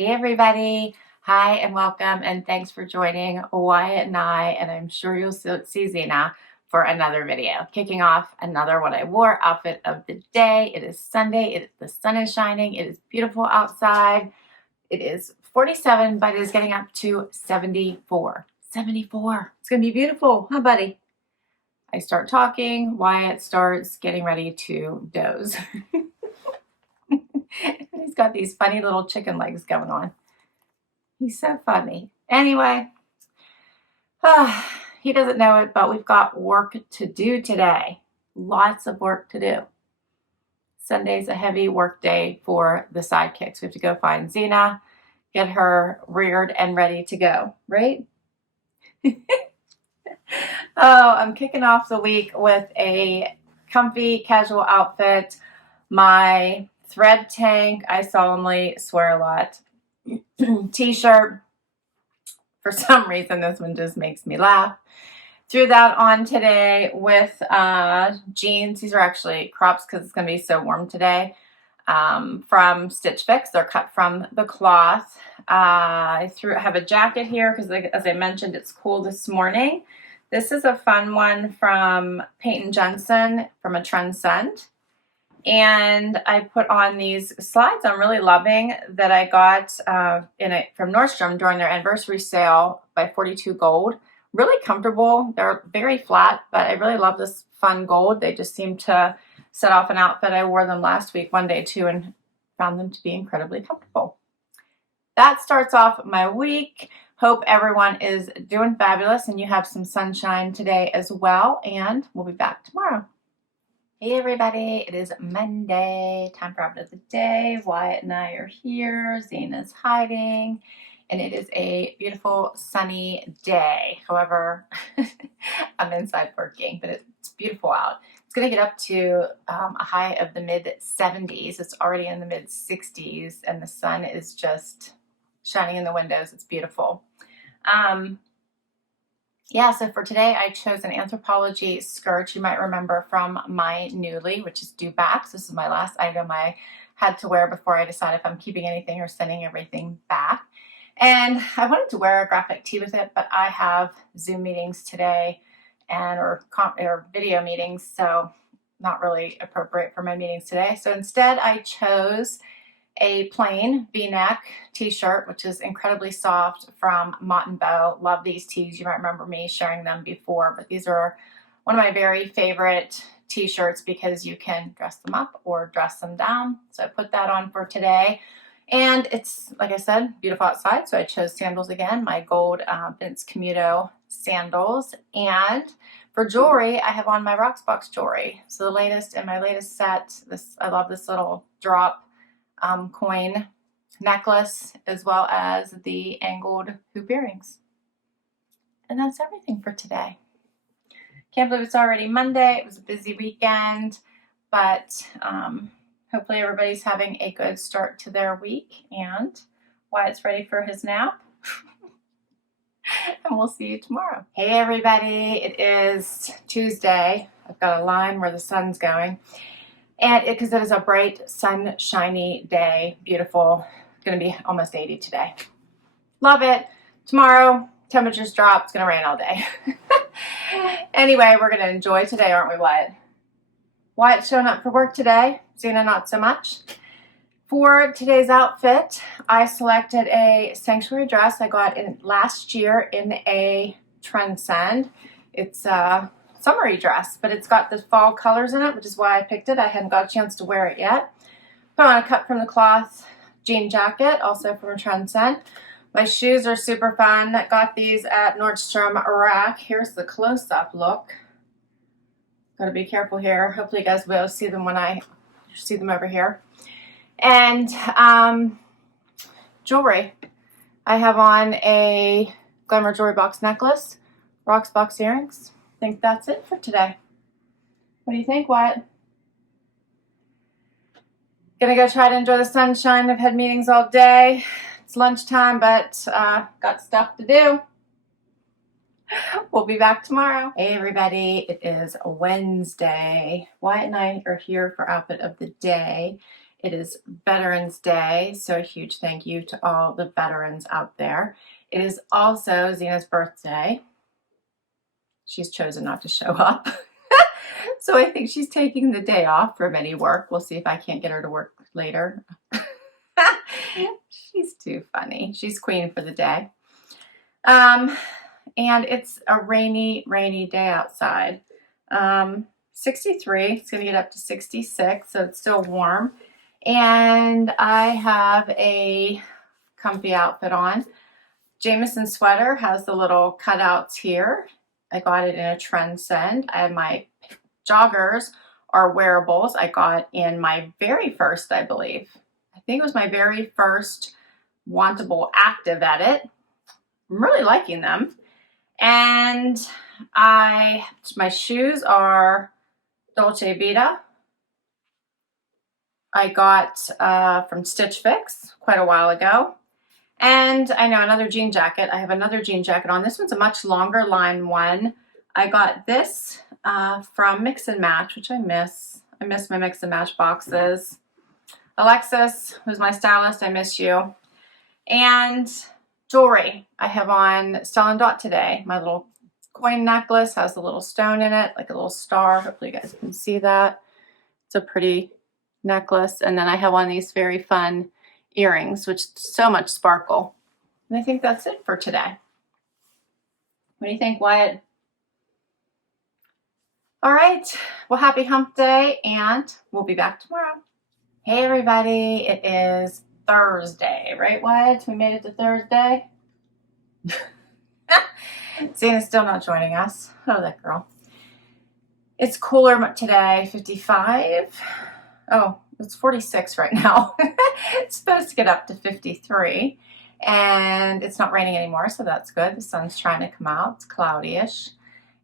Hey everybody, hi and welcome and thanks for joining Wyatt and I'm sure you'll see Zena for another video. Kicking off another what I wore outfit of the day. It is Sunday, the sun is shining, it is beautiful outside. It is 47, but it is getting up to 74. 74, it's gonna be beautiful, huh buddy? I start talking, Wyatt starts getting ready to doze. He's got these funny little chicken legs going on. He's so funny. Anyway, he doesn't know it, but we've got work to do today. Lots of work to do. Sunday's a heavy work day for the sidekicks. We have to go find Zena, get her reared and ready to go, right? Oh, I'm kicking off the week with a comfy casual outfit. My thread tank, I solemnly swear a lot, t-shirt. For some reason, this one just makes me laugh. Threw that on today with jeans. These are actually crops because it's going to be so warm today. From Stitch Fix. They're cut from the cloth. I have a jacket here because, as I mentioned, it's cool this morning. This is a fun one from Peyton Jensen from a Trendsend. And I put on these slides I'm really loving that I got from Nordstrom during their anniversary sale by 42 Gold. Really comfortable. They're very flat, but I really love this fun gold. They just seem to set off an outfit. I wore them last week one day too and found them to be incredibly comfortable. That starts off my week. Hope everyone is doing fabulous and you have some sunshine today as well. And we'll be back tomorrow. Hey everybody, it is Monday, time for outfit of the day. Wyatt and I are here, Zena's hiding, and it is a beautiful sunny day. However, I'm inside working, but it's beautiful out. It's going to get up to a high of the mid-70s. It's already in the mid-60s, and the sun is just shining in the windows. It's beautiful. Yeah, so for today, I chose an Anthropologie skirt you might remember from my Nuuly, which is due back. So this is my last item I had to wear before I decide if I'm keeping anything or sending everything back. And I wanted to wear a graphic tee with it, but I have Zoom meetings today or video meetings, so not really appropriate for my meetings today. So instead, I chose a plain V-neck t-shirt, which is incredibly soft from Mott & Bow. Love these tees. You might remember me sharing them before, but these are one of my very favorite t-shirts because you can dress them up or dress them down. So I put that on for today. And it's, like I said, beautiful outside. So I chose sandals again, my gold Vince Camuto sandals. And for jewelry, I have on my Rocksbox jewelry. So the latest in my latest set, I love this little drop coin necklace, as well as the angled hoop earrings. And that's everything for today. Can't believe it's already Monday. It was a busy weekend, but hopefully everybody's having a good start to their week, and Wyatt's ready for his nap. And we'll see you tomorrow. Hey everybody, it is Tuesday. I've got a line where the sun's going. And because it is a bright, sunshiny day, beautiful. It's going to be almost 80 today. Love it. Tomorrow, temperatures drop. It's going to rain all day. Anyway, we're going to enjoy today, aren't we, Wyatt? Wyatt's showing up for work today. Zena, not so much. For today's outfit, I selected a sanctuary dress I got last year in a Trendsend. It's a summery dress, but it's got the fall colors in it, which is why I picked it. I hadn't got a chance to wear it yet. Put on a cut from the cloth jean jacket, also from a Trendsend. My shoes are super fun. Got these at Nordstrom Rack. Here's the close-up look. Gotta be careful here. Hopefully you guys will be able to see them when I see them over here. And jewelry. I have on a Glamour Jewelry Box necklace, Rocksbox earrings. I think that's it for today. What do you think, Wyatt? Gonna go try to enjoy the sunshine. I've had meetings all day. It's lunchtime, but got stuff to do. We'll be back tomorrow. Hey everybody, it is Wednesday. Wyatt and I are here for outfit of the day. It is Veterans Day, so a huge thank you to all the veterans out there. It is also Zena's birthday. She's chosen not to show up. So I think she's taking the day off from any work. We'll see if I can't get her to work later. She's too funny. She's queen for the day. And it's a rainy, rainy day outside. 63, it's going to get up to 66, so it's still warm. And I have a comfy outfit on. Jamison sweater has the little cutouts here. I got it in a Trendsend. I have my joggers or wearables I got in my very first, I believe. I think it was my very first Wantable active edit. I'm really liking them. And my shoes are Dolce Vita. I got from Stitch Fix quite a while ago. And I know another jean jacket. I have another jean jacket on. This one's a much longer line one. I got this from Mix and Match, which I miss. I miss my Mix and Match boxes. Alexis, who's my stylist, I miss you. And jewelry. I have on Stella Dot today. My little coin necklace has a little stone in it, like a little star. Hopefully you guys can see that. It's a pretty necklace. And then I have on these very fun earrings, which so much sparkle. And I think that's it for today. What do you think, Wyatt? All right. Well, happy hump day, and we'll be back tomorrow. Hey, everybody. It is Thursday, right, Wyatt? We made it to Thursday. Zena's still not joining us. Oh, that girl. It's cooler today, 55. Oh, it's 46 right now. It's supposed to get up to 53, and it's not raining anymore, so that's good. The sun's trying to come out. It's cloudy-ish.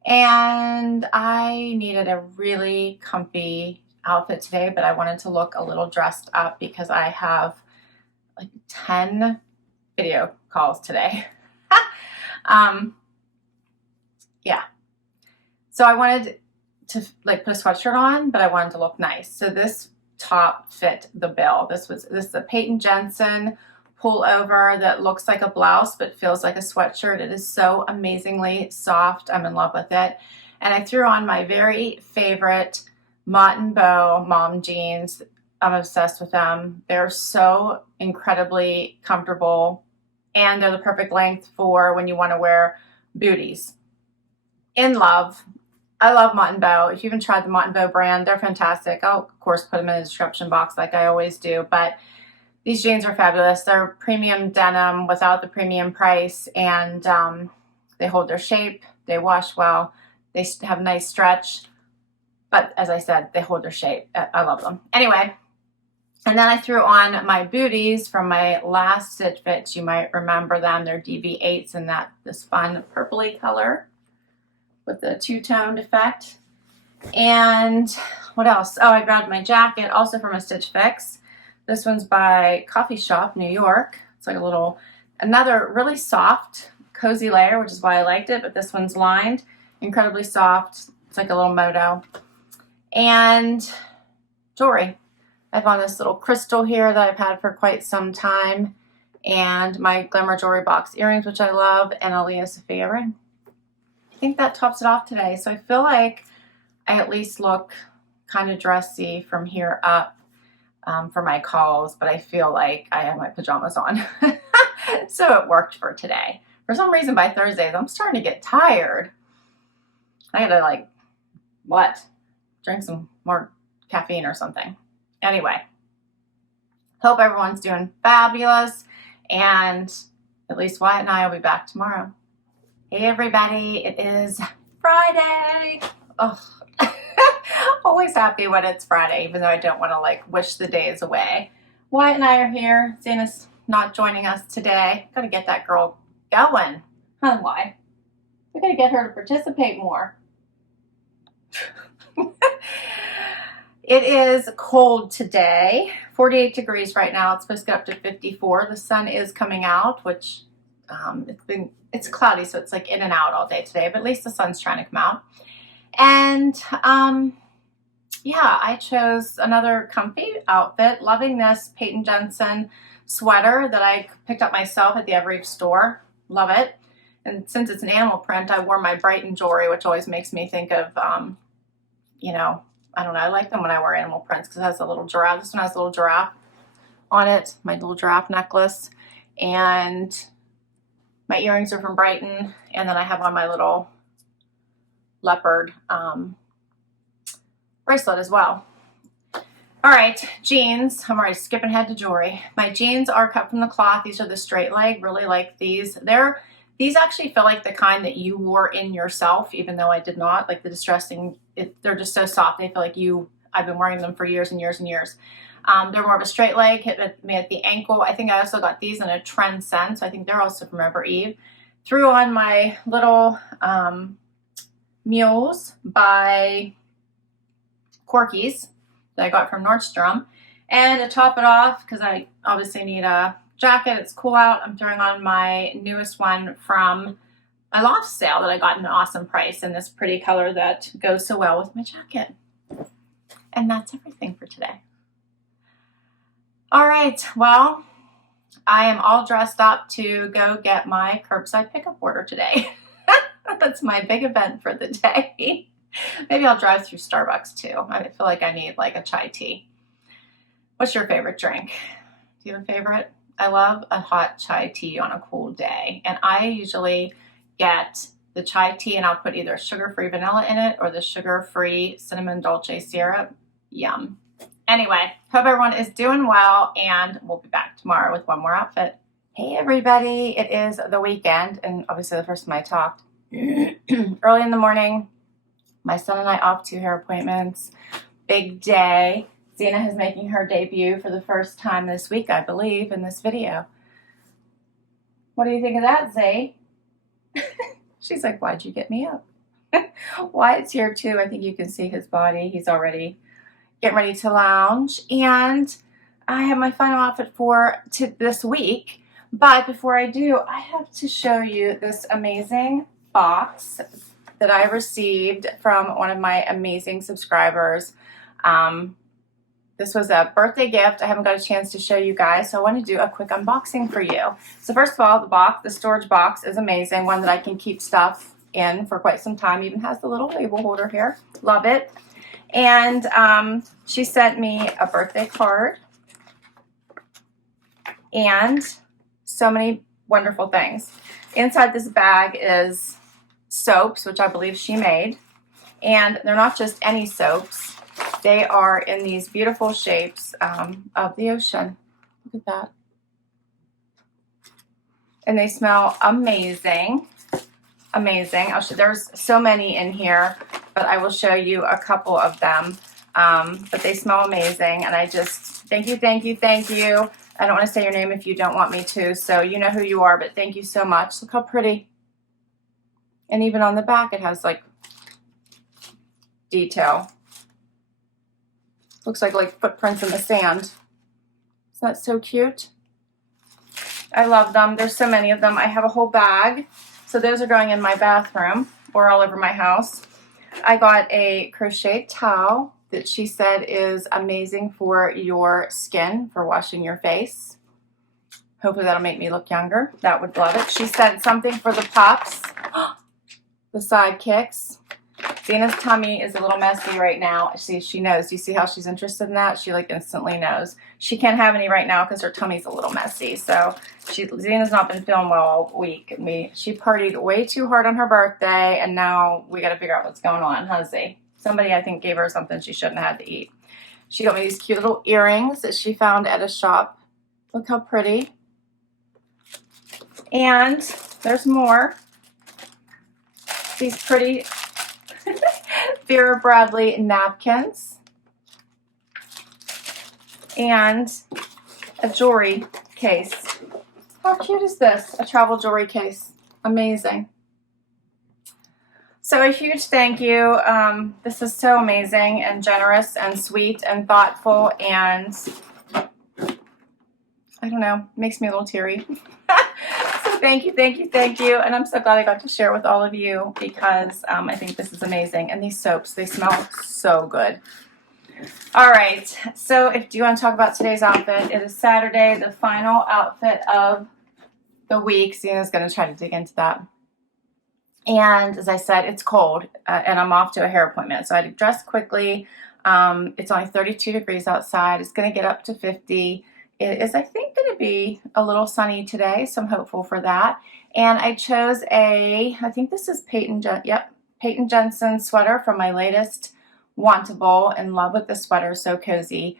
And I needed a really comfy outfit today, but I wanted to look a little dressed up because I have like 10 video calls today. Yeah. So I wanted to like put a sweatshirt on, but I wanted to look nice. So this top fit the bill. This is a Peyton Jensen pullover that looks like a blouse but feels like a sweatshirt. It is so amazingly soft. I'm in love with it. And I threw on my very favorite Mott & Bow mom jeans. I'm obsessed with them. They're so incredibly comfortable, and they're the perfect length for when you want to wear booties. In love. I love Mott & Bow. If you haven't tried the Mott & Bow brand, they're fantastic. I'll, of course, put them in the description box like I always do. But these jeans are fabulous. They're premium denim without the premium price, and they hold their shape. They wash well. They have nice stretch. But as I said, they hold their shape. I love them. Anyway, and then I threw on my booties from my last Stitch Fix. You might remember them. They're DV8s in this fun purpley color with the two-toned effect. And what else? Oh, I grabbed my jacket, also from a Stitch Fix. This one's by Coffee Shop, New York. It's like another really soft, cozy layer, which is why I liked it, but this one's lined, incredibly soft. It's like a little moto. And jewelry. I have on this little crystal here that I've had for quite some time, and my Glamour Jewelry Box earrings, which I love, and a Lia Sophia ring. I think that tops it off today. So I feel like I at least look kind of dressy from here up for my calls, but I feel like I have my pajamas on. So it worked for today. For some reason by Thursdays, I'm starting to get tired. I gotta drink some more caffeine or something. Anyway, hope everyone's doing fabulous, and at least Wyatt and I will be back tomorrow. Hey everybody, it is Friday. Oh, always happy when it's Friday, even though I don't want to wish the days away. Wyatt and I are here. Zena's not joining us today. Gotta get that girl going. Huh, why? We gotta get her to participate more. It is cold today. 48 degrees right now. It's supposed to get up to 54. The sun is coming out, which it's cloudy, so it's like in and out all day today, but at least the sun's trying to come out. And yeah, I chose another comfy outfit. Loving this Peyton Jensen sweater that I picked up myself at the Every store. Love it. And since it's an animal print, I wore my Brighton jewelry, which always makes me think of, you know, I don't know. I like them when I wear animal prints because it has a little giraffe. This one has a little giraffe on it, my little giraffe necklace. And my earrings are from Brighton. And then I have on my little leopard bracelet as well. All right, jeans. I'm already skipping ahead to jewelry. My jeans are cut from the cloth. These are the straight leg. Really like these. These actually feel like the kind that you wore in yourself, even though I did not. Like the distressing, they're just so soft. They feel like I've been wearing them for years and years and years. They're more of a straight leg, hit me at the ankle. I think I also got these in a Trendsend, so I think they're also from Ever Eve. Threw on my little mules by Corky's that I got from Nordstrom. And to top it off, because I obviously need a jacket, it's cool out, I'm throwing on my newest one from my loft sale that I got at an awesome price in this pretty color that goes so well with my jacket. And that's everything for today. All right, well, I am all dressed up to go get my curbside pickup order today. That's my big event for the day. Maybe I'll drive through Starbucks too. I feel like I need like a chai tea. What's your favorite drink? Do you have a favorite? I love a hot chai tea on a cool day. And I usually get the chai tea and I'll put either sugar-free vanilla in it or the sugar-free cinnamon dolce syrup. Yum. Anyway, hope everyone is doing well and we'll be back tomorrow with one more outfit. Hey everybody, it is the weekend and obviously the first time I talked. Early in the morning, my son and I off to hair appointments. Big day. Zena is making her debut for the first time this week, I believe, in this video. What do you think of that, Zay? She's like, why'd you get me up? Wyatt's here too. I think you can see his body. He's already getting ready to lounge. And I have my final outfit for this week. But before I do, I have to show you this amazing box that I received from one of my amazing subscribers. This was a birthday gift. I haven't got a chance to show you guys, so I want to do a quick unboxing for you. So first of all, the storage box is amazing, one that I can keep stuff in for quite some time. Even has the little label holder here. Love it. And she sent me a birthday card and so many wonderful things. Inside this bag is soaps, which I believe she made. And they're not just any soaps. They are in these beautiful shapes of the ocean. Look at that. And they smell amazing. Amazing. There's so many in here, but I will show you a couple of them. But they smell amazing. And I just, thank you, thank you, thank you. I don't want to say your name if you don't want me to, so you know who you are, but thank you so much. Look how pretty. And even on the back, it has like detail. Looks like footprints in the sand. Isn't that so cute? I love them. There's so many of them. I have a whole bag. So those are going in my bathroom or all over my house. I got a crochet towel that she said is amazing for your skin, for washing your face. Hopefully that'll make me look younger. That would love it. She sent something for the pups, the sidekicks. Zena's tummy is a little messy right now. She knows. Do you see how she's interested in that? She like instantly knows. She can't have any right now because her tummy's a little messy. So Zena's not been feeling well all week. She partied way too hard on her birthday, and now we got to figure out what's going on, huh, Z? Somebody, I think, gave her something she shouldn't have had to eat. She got me these cute little earrings that she found at a shop. Look how pretty. And there's more. These pretty Vera Bradley napkins and a jewelry case. How cute is this? A travel jewelry case. Amazing. So a huge thank you. This is so amazing and generous and sweet and thoughtful, and I don't know, makes me a little teary. So thank you, thank you, thank you. And I'm so glad I got to share with all of you because I think this is amazing. And these soaps, they smell so good. All right, so do you want to talk about today's outfit? It is Saturday, the final outfit of the week. Sina's going to try to dig into that. And as I said, it's cold, and I'm off to a hair appointment, so I had to dress quickly. It's only 32 degrees outside. It's going to get up to 50. It is, I think, going to be a little sunny today, so I'm hopeful for that. And I chose I think this is Peyton Jensen sweater from my latest Wantable. In love with the sweater, so cozy.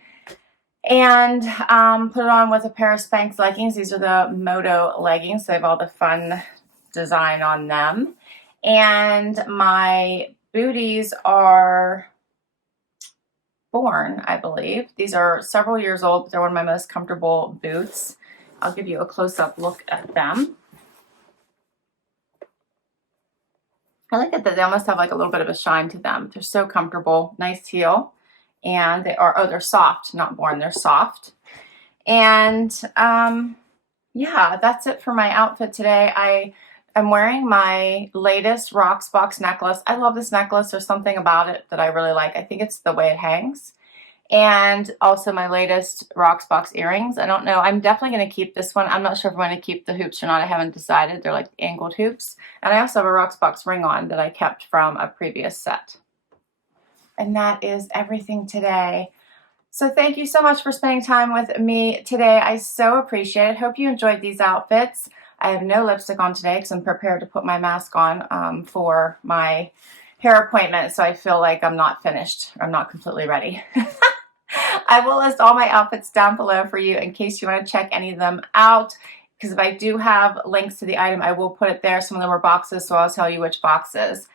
And put it on with a pair of Spanx leggings. These are the Moto leggings. They have all the fun design on them. And my booties are Born, I believe. These are several years old, but they're one of my most comfortable boots. I'll give you a close-up look at them. I like it that they almost have like a little bit of a shine to them. They're so comfortable, nice heel, and they're soft, not Born, they're soft. And yeah, that's it for my outfit today. I'm wearing my latest Rocksbox necklace. I love this necklace. There's something about it that I really like. I think it's the way it hangs. And also my latest Rocksbox earrings. I don't know. I'm definitely going to keep this one. I'm not sure if I'm going to keep the hoops or not. I haven't decided. They're like angled hoops. And I also have a Rocksbox ring on that I kept from a previous set. And that is everything today. So thank you so much for spending time with me today. I so appreciate it. Hope you enjoyed these outfits. I have no lipstick on today because I'm prepared to put my mask on for my hair appointment. So I feel like I'm not finished. I'm not completely ready. I will list all my outfits down below for you in case you want to check any of them out. Because if I do have links to the item, I will put it there. Some of them are boxes, so I'll tell you which boxes.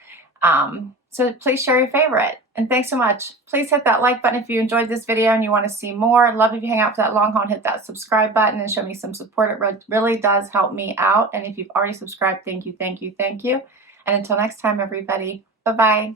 So please share your favorite. And thanks so much. Please hit that like button if you enjoyed this video and you want to see more. I'd love if you hang out for that long haul and hit that subscribe button and show me some support. It really does help me out. And if you've already subscribed, thank you, thank you, thank you. And until next time, everybody, bye-bye.